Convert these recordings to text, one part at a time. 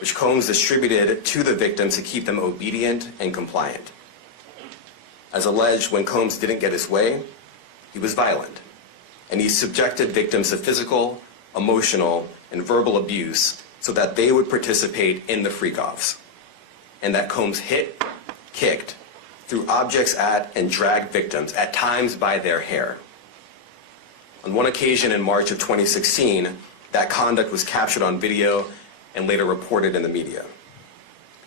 which Combs distributed to the victims to keep them obedient and compliant. As alleged, when Combs didn't get his way, he was violent, and he subjected victims to physical, emotional, and verbal abuse so that they would participate in the freak-offs, and that Combs hit, kicked, threw objects at, and dragged victims, at times by their hair. On one occasion in March of 2016, that conduct was captured on video and later reported in the media.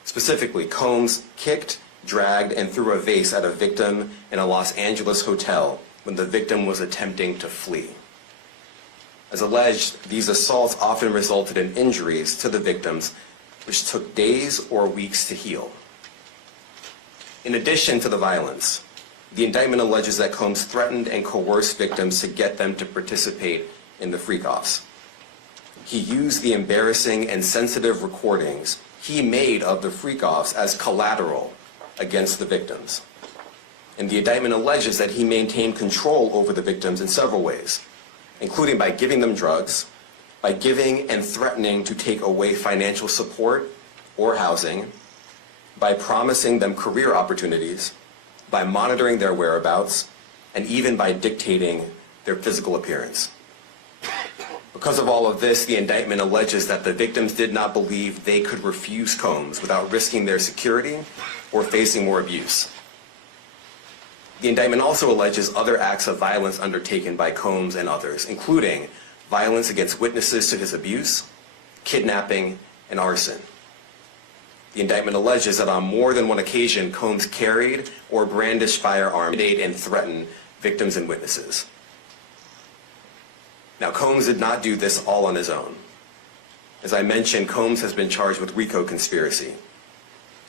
Specifically, Combs kicked, dragged, and threw a vase at a victim in a Los Angeles hotel when the victim was attempting to flee. As alleged, these assaults often resulted in injuries to the victims, which took days or weeks to heal. In addition to the violence, the indictment alleges that Combs threatened and coerced victims to get them to participate in the freak-offs. He used the embarrassing and sensitive recordings he made of the freak-offs as collateral against the victims. And the indictment alleges that he maintained control over the victims in several ways, including by giving them drugs, by giving and threatening to take away financial support or housing, by promising them career opportunities, by monitoring their whereabouts, and even by dictating their physical appearance. Because of all of this, the indictment alleges that the victims did not believe they could refuse Combs without risking their security or facing more abuse. The indictment also alleges other acts of violence undertaken by Combs and others, including violence against witnesses to his abuse, kidnapping, and arson. The indictment alleges that on more than one occasion, Combs carried or brandished firearms to intimidate and threaten victims and witnesses. Now, Combs did not do this all on his own. As I mentioned, Combs has been charged with RICO conspiracy.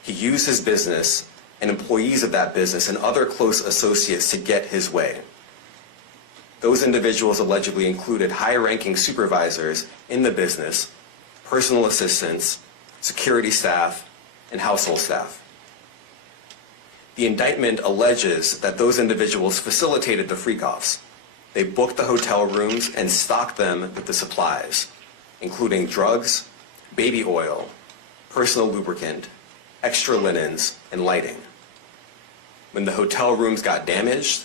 He used his business and employees of that business and other close associates to get his way. Those individuals allegedly included high-ranking supervisors in the business, personal assistants, security staff, and household staff. The indictment alleges that those individuals facilitated the freak-offs. They booked the hotel rooms and stocked them with the supplies, including drugs, baby oil, personal lubricant, extra linens, and lighting. When the hotel rooms got damaged,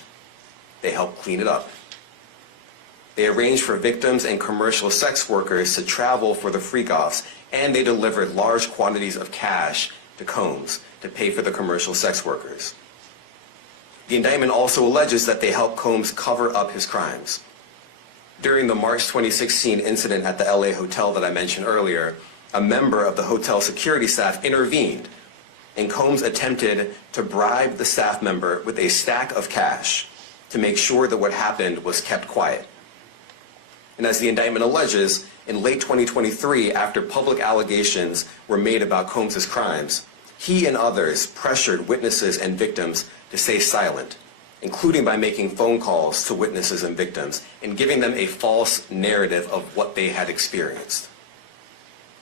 they helped clean it up. They arranged for victims and commercial sex workers to travel for the freak-offs, and they delivered large quantities of cash to Combs to pay for the commercial sex workers. The indictment also alleges that they helped Combs cover up his crimes. During the March 2016 incident at the LA hotel that I mentioned earlier, a member of the hotel security staff intervened, and Combs attempted to bribe the staff member with a stack of cash to make sure that what happened was kept quiet. And as the indictment alleges, in late 2023, after public allegations were made about Combs' crimes, he and others pressured witnesses and victims to stay silent, including by making phone calls to witnesses and victims and giving them a false narrative of what they had experienced.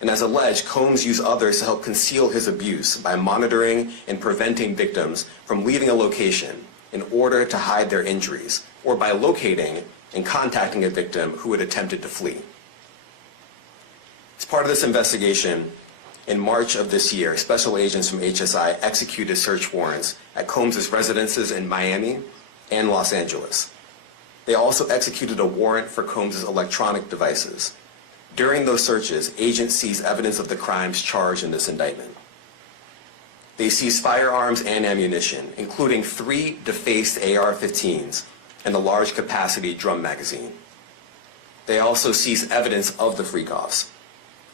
And as alleged, Combs used others to help conceal his abuse by monitoring and preventing victims from leaving a location in order to hide their injuries, or by locating and contacting a victim who had attempted to flee. As part of this investigation, in March of this year, special agents from HSI executed search warrants at Combs' residences in Miami and Los Angeles. They also executed a warrant for Combs' electronic devices. During those searches, agents seized evidence of the crimes charged in this indictment. They seized firearms and ammunition, including 3 defaced AR-15s and a large capacity drum magazine. They also seized evidence of the freak-offs,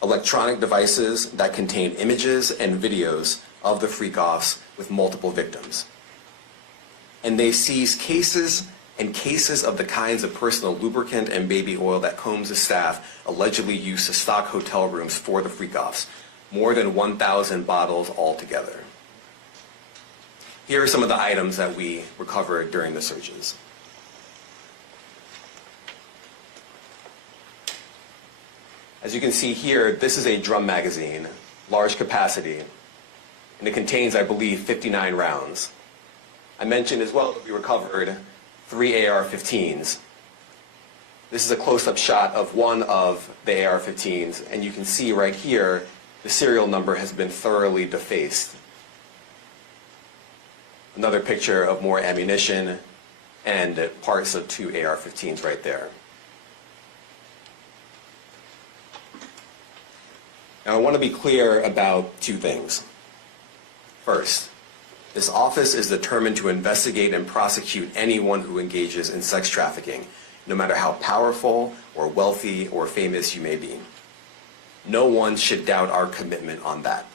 electronic devices that contain images and videos of the freak-offs with multiple victims. And they seized cases and cases of the kinds of personal lubricant and baby oil that Combs' staff allegedly used to stock hotel rooms for the freak-offs, more than 1,000 bottles altogether. Here are some of the items that we recovered during the searches. As you can see here, this is a drum magazine, large capacity, and it contains, I believe, 59 rounds. I mentioned as well that we recovered 3 AR-15s. This is a close-up shot of one of the AR-15s, and you can see right here The serial number has been thoroughly defaced. Another picture of more ammunition and parts of 2 AR-15s right there. Now, I want to be clear about 2 things. First, this office is determined to investigate and prosecute anyone who engages in sex trafficking, no matter how powerful or wealthy or famous you may be. No one should doubt our commitment on that.